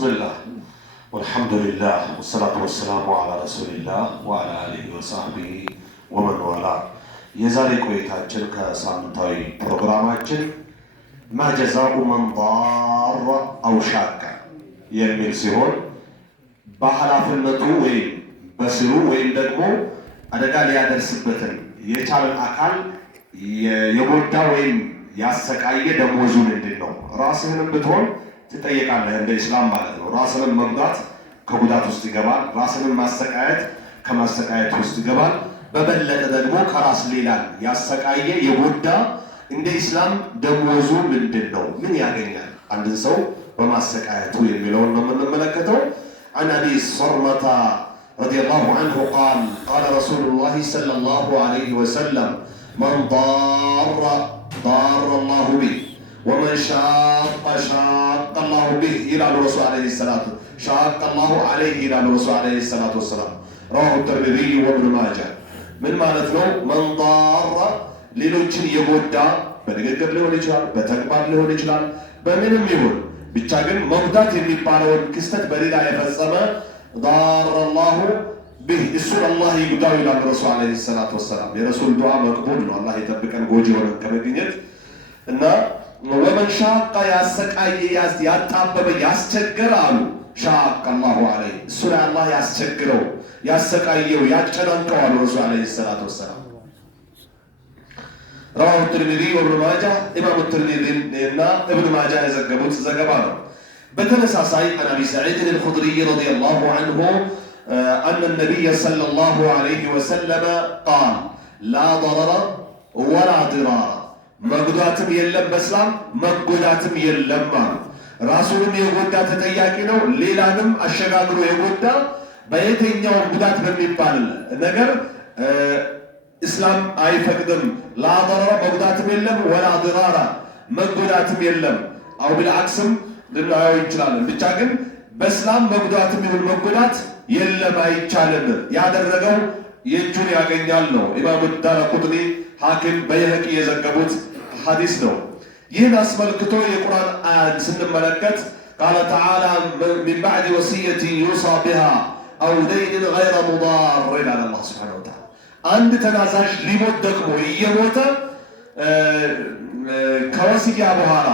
بسم الله والحمد لله والصلاة والسلام على رسول الله وعلى آله وصحبه ومن والاه የዛሬ ቆይታችን ከሳምንታዊ ፕሮግራማችን ما جزاء من ضار أو شاك የሚል ሲሆን በኃላፊነቱ ወይም በስሩ ወይም ደግሞ አደጋ ሊያደርስበትን የቻለን አካል የጎዳ ወይም ያሰቃየ ደሞዙ ምንድነው? ራስህንም ብትሆን ትጠየቃለህ እንደ እስላም ማለት ነው። ራስህን መጉዳት ከጉዳት ውስጥ ይገባል። ራስህን ማሰቃየት ከማሰቃየት ውስጥ ይገባል። በበለጠ ደግሞ ከራስ ሌላን ያሰቃየ የጎዳ እንደ እስላም ደሞዙ ምንድነው? ምን ያገኛል አንድን ሰው በማሰቃየቱ የሚለውን ነው የምንመለከተው። عن أبي صرمة رضي الله عنه قال قال رسول الله صلى الله عليه وسلم من ضار الله به ومن شاق الله به إلى الرسول عليه الصلاة شاق الله عليه إلى الرسول عليه الصلاة والسلام رواه الترمذي وابن ماجه من معناته من ضار ሌሎችን የጎዳ በንግግር ሊሆን ይችላል፣ በተግባር ሊሆን ይችላል፣ በምንም ይሁን ብቻ ግን መጉዳት የሚባለውን ክስተት በሌላ የፈጸመ ضار الله به እሱን አላህ ይጉዳው ይላል ረሱል አለይሂ ሰላቱ ወሰላም። የረሱል ዱዓ መቅቡል ነው። አላህ ይጠብቀን ጎጂ ሆነን ከመገኘት እና ወመን ሻቀ ያሰቃየ ያጣበበ ያስቸገረ አሉ ሻቀ الله عليه እሱ ላይ አላህ ያስቸግረው ያሰቃየው ያጨናንቀው አሉ ረሱል አለይሂ ሰላቱ ወሰላም። رواه الترمذي وابن ماجه امام الترمذي ابن ماجه يزغبوت زغبانه بتمساساي عن ابي سعيد الخدري رضي الله عنه ان النبي صلى الله عليه وسلم قال لا ضرر ولا ضرار مغداتم يلم بسلام مغداتم يلم ራሱንም የጎዳ ተጠያቂ ነው። ሌላንም አሸጋግሮ የጎዳ በየትኛው ጉዳት በሚባል ነገር እስላም አይፈቅድም። ላ ضرر መጉዳትም የለም ወላ ضرار መጎዳትም የለም። አው بالعكسም ልናየው እንችላለን። ብቻ ግን በእስላም መጉዳትም ይሁን መጎዳት የለም አይቻልም። ያደረገው የእጁን ያገኛል ነው። ኢማሙ ዳረቁጥኒ ሐኪም በይህቂ የዘገቡት ሐዲስ ነው። ይህን አስመልክቶ የቁርአን አያት ስንመለከት قال تعالى من بعد وصية يوصى بها أو دين غير مضار إلى الله سبحانه وتعالى አንድ ተናዛዥ ሊሞት ደግሞ እየሞተ ከወሲያ በኋላ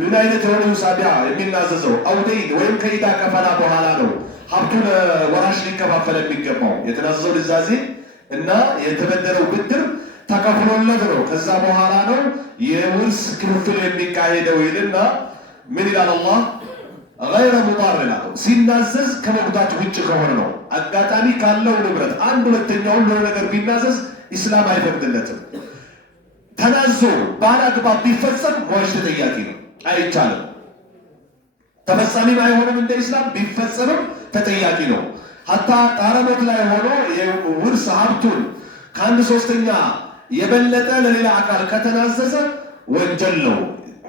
ምን አይነት የሆነ ውሳቢያ የሚናዘዘው አውደይን ወይም ከኢዳ ከፈላ በኋላ ነው ሀብቱን ወራሽ ሊከፋፈል የሚገባው። የተናዘዘው ልዛዜ እና የተበደረው ብድር ተከፍሎለት ነው። ከዛ በኋላ ነው የውርስ ክፍፍል የሚካሄደው ይልና ምን ይላል አላህ غير مضار له ሲናዘዝ ከመጉዳት ውጭ ከሆነ ነው። አጋጣሚ ካለው ንብረት አንድ ሁለተኛውን ነገር ቢናዘዝ እስላም አይፈቅድለትም። ተናዞ ባላግባብ ቢፈጸም ሟች ተጠያቂ ነው፣ አይቻልም። ተፈጻሚም አይሆንም። እንደ እስላም ቢፈጸምም ተጠያቂ ነው። ሀታ ጣረሞት ላይ ሆኖ የውርስ ሀብቱን ከአንድ ሶስተኛ የበለጠ ለሌላ አካል ከተናዘዘ ወንጀል ነው።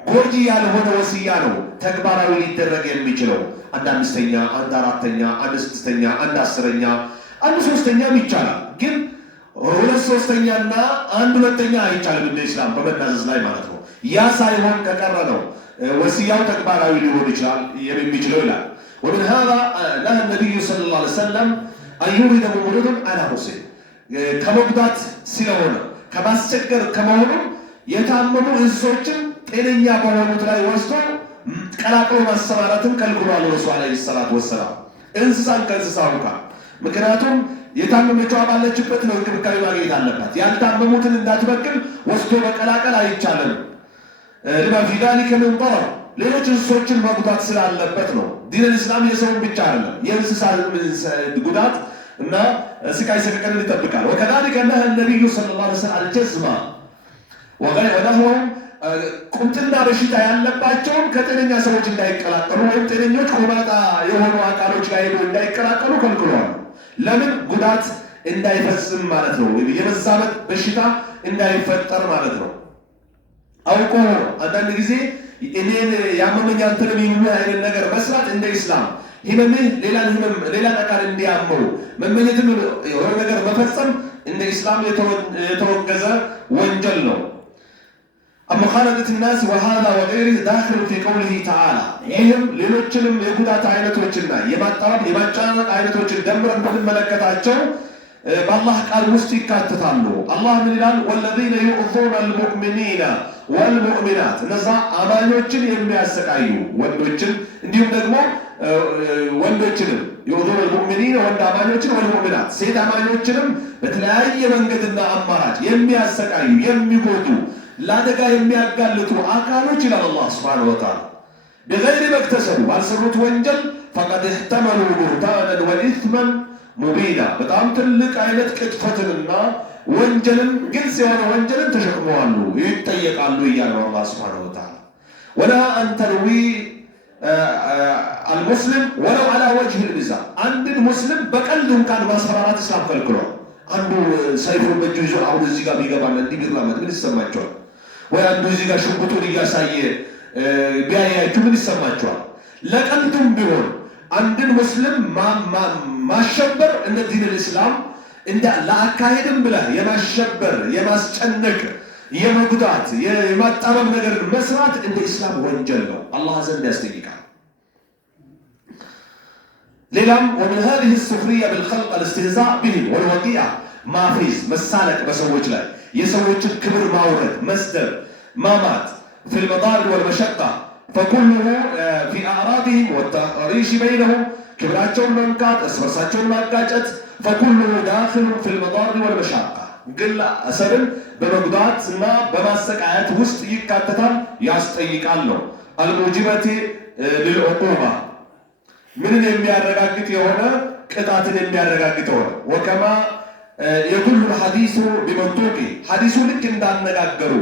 ጎጂ ያልሆነ ወሲያ ነው ተግባራዊ ሊደረግ የሚችለው። አንድ አምስተኛ፣ አንድ አራተኛ፣ አንድ ስድስተኛ፣ አንድ አስረኛ፣ አንድ ሶስተኛም ይቻላል። ግን ሁለት ሶስተኛና አንድ ሁለተኛ አይቻልም እንደ እስላም በመናዘዝ ላይ ማለት ነው። ያ ሳይሆን ከቀረ ነው ወሲያው ተግባራዊ ሊሆን ይችላል የሚችለው ይላል። ومن هذا نهى النبي صلى الله عليه وسلم أن يولد مولود على مسلم ከመጉዳት ስለሆነ ከማስቸገር ከመሆኑ የታመሙ እንስሶችን ጤነኛ በሆኑት ላይ ወስዶ ቀላቅሎ ማሰማራትን ከልክሏል ረሱል አለይሂ ሰላቱ ወሰላም። እንስሳን ከእንስሳው ጋር ምክንያቱም የታመመችው ባለችበት ነው እንክብካቤ ማግኘት አለባት። ያልታመሙትን እንዳትበክል ወስዶ መቀላቀል አይቻልም። لما في ذلك من ضرر ሌሎች እንስሶችን መጉዳት ስላለበት ነው። ዲን እስላም የሰውን ብቻ አይደለም የእንስሳን ጉዳት እና ስቃይ ሰቀቀን ይጠብቃል። وكذلك نهى النبي صلى الله عليه وسلم الجزمة ونهوا ቁምጥና በሽታ ያለባቸውን ከጤነኛ ሰዎች እንዳይቀላቀሉ ወይም ጤነኞች ቆማጣ የሆኑ አካሎች ጋር ሄዶ እንዳይቀላቀሉ ከልክሏል። ለምን? ጉዳት እንዳይፈጽም ማለት ነው። የመዛመት በሽታ እንዳይፈጠር ማለት ነው። አውቆ አንዳንድ ጊዜ እኔን ያመመኝ አንተንም የሚል አይነት ነገር መስራት እንደ እስላም ህመምህ ሌላን አካል እንዲያመው መመኘትም የሆነ ነገር መፈጸም እንደ እስላም የተወገዘ ወንጀል ነው። مخالطة الناس وهذا وغيره داخل في قوله تعالى يهم لنوچንም የጉዳት አይነቶችና የማጣረብ የማጫነቅ አይነቶችን ደምረን ብንመለከታቸው በአላህ ቃል ውስጥ ይካተታሉ። አላህ ምን ይላል? والذين يؤذون المؤمنين والمؤمنات እነዛ አማኞችን የሚያሰቃዩ ወንዶችን እንዲሁም ደግሞ ወንዶችንም يؤذون المؤمنين ወንድ አማኞችን والمؤمنات ሴት አማኞችንም በተለያየ መንገድና አማራጭ የሚያሰቃዩ የሚጎዱ ለአደጋ የሚያጋልጡ አካሎች ይላል አላህ ሱብሓነሁ ወተዓላ بغير ما اكتسبوا ባልሰሩት ወንጀል فقد احتملوا بهتانا واثما مبينا በጣም ትልቅ አይነት ቅጥፈትንና ወንጀልን ግልጽ የሆነ ወንጀልን ተሸክመዋሉ ይጠየቃሉ እያለ አላህ ሱብሓነሁ ወተዓላ ولا أن تروي المسلم ولو على وجه المزاح አንድ ሙስሊም በቀልድ እንኳን ማስፈራራት እስላም ከልክሏል። አንዱ ሰይፉን በእጁ ይዞ አሁን እዚህ ጋር ቢገባና እንዲህ ቢራመድ ምን ይሰማቸዋል? ወይ አንዱ እዚህ ጋር ሽጉጡን እያሳየ ቢያያችሁ ምን ይሰማቸዋል? ለቀልድም ቢሆን አንድን ሙስሊም ማሸበር እንደ ዲን الاسلام እንደ ለአካሄድም ብለህ የማሸበር የማስጨነቅ የመጉዳት የማጣመም ነገር መስራት እንደ እስላም ወንጀል ነው፣ አላህ ዘንድ ያስጠይቃል። ሌላም ومن هذه السخرية بالخلق الاستهزاء بهم والوقيعة ማፌዝ መሳለቅ በሰዎች ላይ የሰዎችን ክብር ማውረድ መስደብ ማማት في المضار والمشقة فكله في أعراضهم والتحريش بينهم ክብራቸውን መንካት እስበርሳቸውን ማጋጨት فكله داخل في المضار والمشقة ግል አሰብን በመጉዳትና በማሰቃየት ውስጥ ይካተታል ያስጠይቃል ነው። الموجبة للعقوبة ምንን የሚያረጋግጥ የሆነ ቅጣትን የሚያረጋግጥ ሆነ وكما يدل الحديث بمنطوقه حديث ልክ እንዳነጋገሩ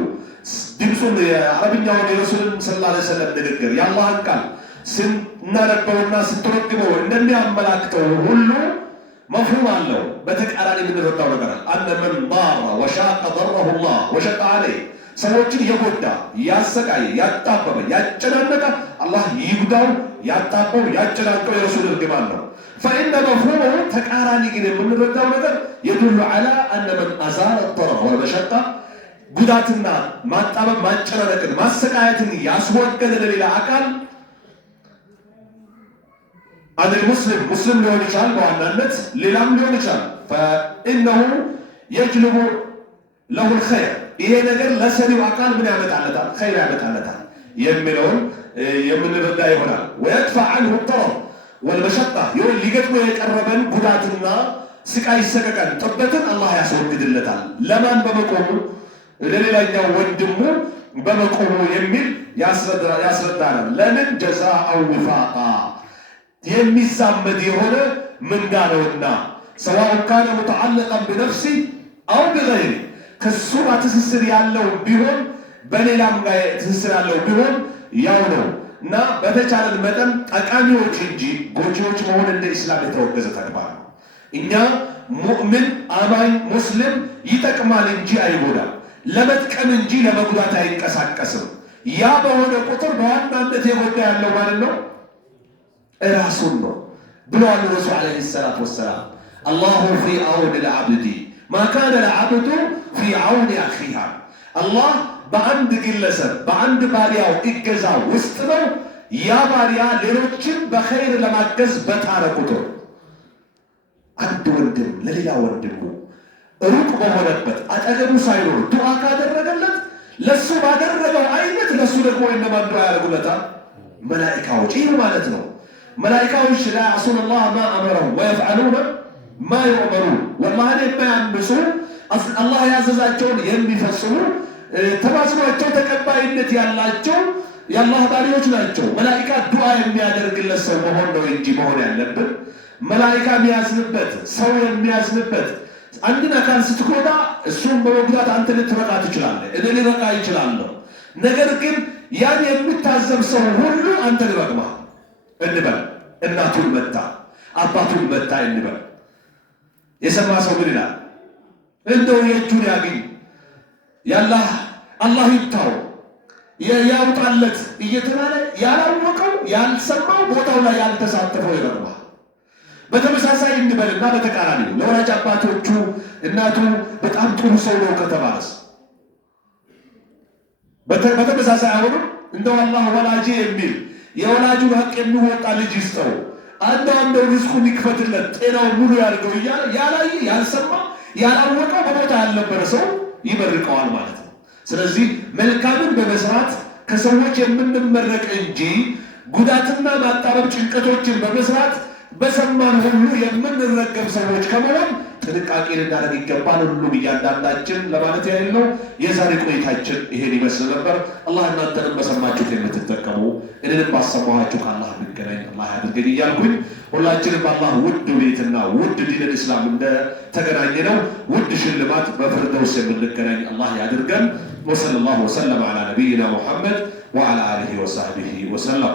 ድምፁን የአረብኛውን የረሱልን ሰለላሁ ዐለይሂ ወሰለም ንግግር የአላህን ቃል ስናነበውና ስንተረጉመው እንደሚያመላክተው ሁሉ መፍሁም አለው። በተቃራኒ የምንረዳው ነገር አለ። من ضار وشاق ضره الله وشق عليه ሰዎችን የጎዳ ያሰቃየ ያጣበበ ያጨናነቀ አላህ ይጉዳው ያጣበው ያጨናነቀው የረሱል እርግማን ነው። فإن مفهومه ተቃራኒ ግን የምንረዳው ነገር يدل على أن من أزال الضرر والمشقة ጉዳትና ማጣበብ ማጨናነቅን ማሰቃየትን ያስወገደ ለሌላ አካል አንድ ሙስሊም ሊሆን ይችላል፣ በዋናነት ሌላም ሊሆን ይችላል። فإنه يجلب له الخير ይሄ ነገር ለሰሪው አካል ምን ያመጣለታል? ኸይር ያመጣለታል የሚለውን የምንረዳ ይሆናል። ويدفع عنه الضرر والمشقة يقول ሊገጥሞ የቀረበን ጉዳትና ስቃይ ሰቀቀን ጥበትን አላህ ያስወግድለታል። ለማን በመቆሙ ለሌላኛው ወንድሙ በመቆሙ የሚል ያስረዳናል። ለምን ጀዛአው ወፋቃ የሚዛመድ የሆነ ምንዳ ነውና سواء كان متعلقا بنفسه أو بغيره ከሱ ትስስር ያለው ቢሆን በሌላም ጋር ትስስር ያለው ቢሆን ያው ነው እና በተቻለን መጠን ጠቃሚዎች እንጂ ጎጂዎች መሆን እንደ እስላም የተወገዘ ተግባር ነው። እኛ ሙእምን አማኝ ሙስሊም ይጠቅማል እንጂ አይጎዳም፣ ለመጥቀም እንጂ ለመጉዳት አይንቀሳቀስም። ያ በሆነ ቁጥር በዋናነት የጎዳ ያለው ማለት ነው ራሱን ነው ብለዋል ረሱል አለይሂ ሰላቱ ወሰላም። አላሁ ፊ አውኒ ልዓብዲ ማ ካነ ልዓብዱ ፊ አውኒ አኺሃ። አላህ በአንድ ግለሰብ በአንድ ባሪያው እገዛ ውስጥ ነው። ያ ባሪያ ሌሎችን በኸይር ለማገዝ በጣረ ቁጥር አንድ ወንድም ለሌላ ወንድሙ ሩቅ በሆነበት አጠገቡ ሳይኖር ዱዓ ካደረገለት ለሱ ባደረገው አይነት ለሱ ደግሞ እነማን ዱዓ ያደርጉለታል? መላኢካዎች። ይህ ማለት ነው መላኢካዎች لا يعصون الله ما أمرهم ويفعلون ما يؤمرون። والله የማያምፁ አላህ ያዘዛቸውን የሚፈጽሙ ተማጽኗቸው ተቀባይነት ያላቸው የአላህ ባሪያዎች ናቸው። መላኢካ ዱዓ የሚያደርግለት ሰው መሆን ነው እንጂ መሆን ያለብን መላኢካ የሚያዝንበት ሰው የሚያዝንበት አንድን አካል ስትጎዳ እሱን በመጉዳት አንተ ልትረቃ ትችላለህ፣ እኔ ልረቃ ይችላለሁ። ነገር ግን ያን የሚታዘብ ሰው ሁሉ አንተ ልረቅማ እንበል። እናቱን መታ አባቱን መታ እንበል። የሰማ ሰው ምን ይላል? እንደው የእጁን ያግኝ ያላህ አላህ ይብታው ያውጣለት እየተባለ ያላወቀው ያልሰማው ቦታው ላይ ያልተሳተፈው ይረቅማል። በተመሳሳይ እንበልና በተቃራኒ ለወላጅ አባቶቹ እናቱ በጣም ጥሩ ሰው ነው ከተባለስ በተመሳሳይ አሁን እንደው አላህ ወላጅ የሚል የወላጁን ሀቅ የሚወጣ ልጅ ይስጠው፣ አንዳንዴው ሪዝቁን ይክፈትለት፣ ጤናው ሙሉ ያድርገው እያለ ያላየ ያልሰማ ያላወቀው በቦታ ያልነበረ ሰው ይመርቀዋል ማለት ነው። ስለዚህ መልካምን በመስራት ከሰዎች የምንመረቅ እንጂ ጉዳትና ማጣበብ ጭንቀቶችን በመስራት በሰማን ሁሉ የምንረገም ሰዎች ከመሆን ጥንቃቄ ልናደርግ ይገባል። ሁሉም እያንዳንዳችን ለማለት ያህል ነው። የዛሬ ቆይታችን ይሄን ይመስል ነበር። አላህ እናንተንም በሰማችሁት የምትጠቀሙ እኔንም ባሰማኋችሁ ከአላህ እንገናኝ አላህ ያድርገን እያልኩኝ ሁላችንም አላህ ውድ ቤትና ውድ ዲን እስላም እንደተገናኘ ነው ውድ ሽልማት በፊርደውስ የምንገናኝ አላህ ያድርገን። ወሰለላሁ ወሰለም ዐላ ነቢይና ሙሐመድ ወዐላ አሊሂ ወሰህቢሂ ወሰለም።